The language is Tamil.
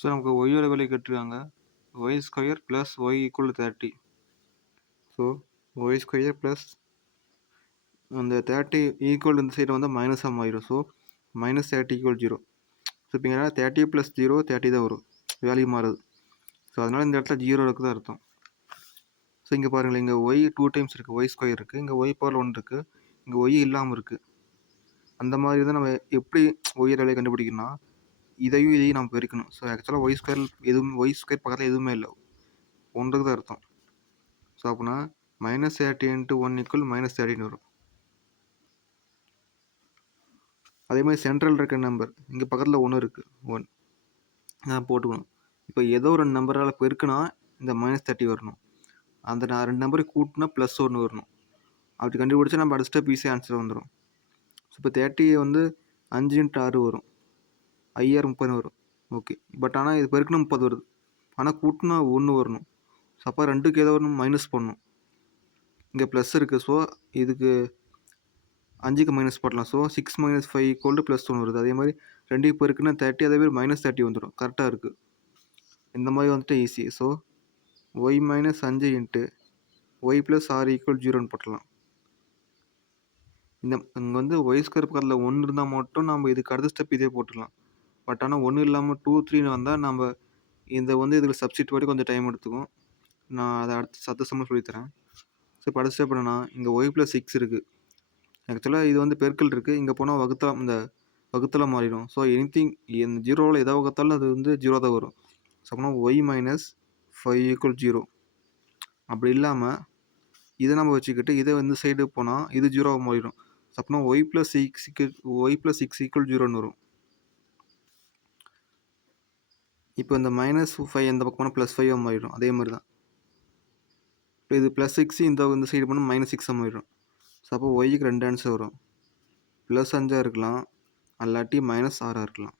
ஸோ நமக்கு ஒய்யோட வேல்யூ கேட்டிருக்காங்க. Y square plus y equal 30. So y square plus அந்த 30 ஈக்குவல் இந்த சைடு வந்து மைனஸாக மாறிடும். ஸோ -30 = 0. ஸோ இப்போ இங்கே 30 + 0 30 தான் வரும், வேல்யூ மாறுது. ஸோ அதனால் இந்த இடத்துல 0 இருக்குது அர்த்தம். ஸோ இங்கே பாருங்களேன், இங்கே ஒய் 2 டைம்ஸ் இருக்குது, ஒய் ஸ்கொயர் இருக்குது, இங்கே ஒய் பவர் 1 இருக்குது, இங்கே ஒய் இல்லாமல் இருக்குது. அந்த மாதிரி தான் நம்ம எப்படி ஒய் வேல்யூ கண்டுபிடிக்கணும்னா இதையும் நம்ம பெருக்கணும். ஸோ ஆக்சுவலாக ஒய் ஸ்கொயர் பக்கத்தில் எதுவுமே இல்லை, 1க்கு தான் அர்த்தம். ஸோ அப்படின்னா -30 × 1 = -30 வரும். அதே மாதிரி சென்ட்ரல் இருக்க நம்பர் இங்கே பக்கத்தில் 1 இருக்குது, 1 நான் போட்டுக்கணும். இப்போ ஏதோ 2 நம்பரால் பெருக்குனா இந்த -30 வரணும், அந்த 2 நம்பரை கூட்டினா +1 வரணும். அப்படி கண்டுபிடிச்சா நம்ம அடுத்த ஸ்டெப் ஈஸியாக ஆன்சர் வந்துடும். ஸோ இப்போ 30 வந்து 5 × 6 வரும், 30 வரும். ஓகே, பட் ஆனால் இது பெருக்குனா 30 வருது, ஆனால் கூட்டினா 1 வரணும். ஸோ அப்போ 2க்கு ஏதோ ஒன்று மைனஸ் பண்ணணும். இங்கே ப்ளஸ் இருக்குது, ஸோ இதுக்கு 5க்கு மைனஸ் போடலாம். ஸோ 6 - 5 = +1 வருது. அதே மாதிரி 2 பெருக்குன்னா 30, அதே மாதிரி -30 வந்துடும், கரெக்டாக இருக்குது. இந்த மாதிரி வந்துட்டு ஈஸி. ஸோ y - 5 × y + 6 = 0ன்னு போட்டுடலாம். இங்கே வந்து ஒய் ஸ்கொயர் பக்கத்தில் 1 இருந்தால் மட்டும் நம்ம இதுக்கு அடுத்த ஸ்டெப் இதே போட்டுடலாம். பட் ஆனால் 1 இல்லாமல் 2, 3ன்னு வந்தால் நம்ம இதில் சப்ஸ்டிட் பண்ணி கொஞ்சம் டைம் எடுத்துக்கும். நான் அதை அடுத்த சம்ம சொல்லித்தரேன். ஸோ இப்போ அடுத்த ஸ்டெப் என்னன்னா, இங்கே y + 6 இருக்குது. ஆக்சுவலாக இது வந்து பெருக்கல் இருக்குது, இங்கே போனால் வகுத்தல மாறிடும். ஸோ எனிதிங் இந்த 0வில் எதாவது வகுத்தாலும் அது வந்து 0 தான் வரும். ஸோ அப்படின்னா y - 5 = 0. அப்படி இல்லாமல் இதை நம்ம வச்சுக்கிட்டு இதை இந்த சைடு போனால் இது 0 மாறிடும். ஸோ அப்படின்னா y + 6 = 0ன்னு வரும். இப்போ இந்த -5 இந்த பக்கம் போனால் +5 மாறிடும். அதே மாதிரி தான் இப்போ இது +6 இந்த சைடு போனால் -6 மாறிடும். ஸோ அப்போ ஒய்க்கு 2 ஆன்சர் வரும், +5 இருக்கலாம், அல்லாட்டி -6 இருக்கலாம்.